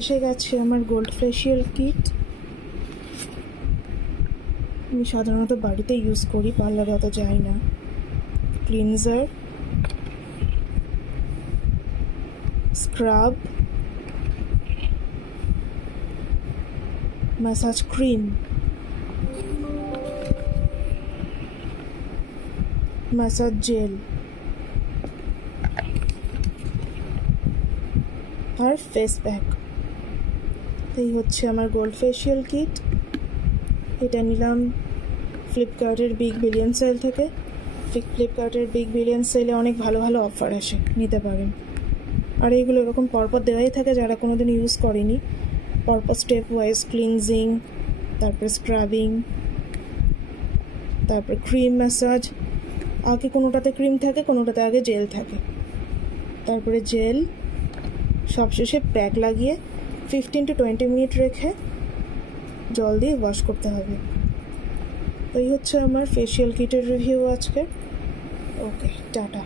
এসে গেছে আমার গোল্ড ফেসিয়াল কিট। আমি সাধারণত বাড়িতে ইউজ করি, পার্লারে অত যাই না। Cleanser, scrub, massage cream, massage gel আর ফেস প্যাক। এই হচ্ছে আমার গোল্ড ফেসিয়াল কিট। এটা নিলাম ফ্লিপকার্টের বিগ বিলিয়ন সেল থেকে। ফ্লিপকার্টের বিগ বিলিয়ন সেলে অনেক ভালো ভালো অফার আসে, নিতে পারেন। আর এইগুলো এরকম পরপর দেওয়াই থাকে, যারা কোনোদিন ইউজ করেনি। পরপর স্টেপ ওয়াইজ ক্লিনজিং, তারপরে স্ক্রাবিং, তারপরে ক্রিম ম্যাসাজ। আগে কোনোটাতে ক্রিম থাকে, কোনোটাতে আগে জেল থাকে, তারপরে জেল, সবশেষে প্যাক লাগিয়ে 15 to 20 মিনিট রেখে জল দিয়ে ওয়াশ করতে হবে। তো এই হচ্ছে আমার ফেসিয়াল কিটের রিভিউ আজকে। ওকে, টাটা।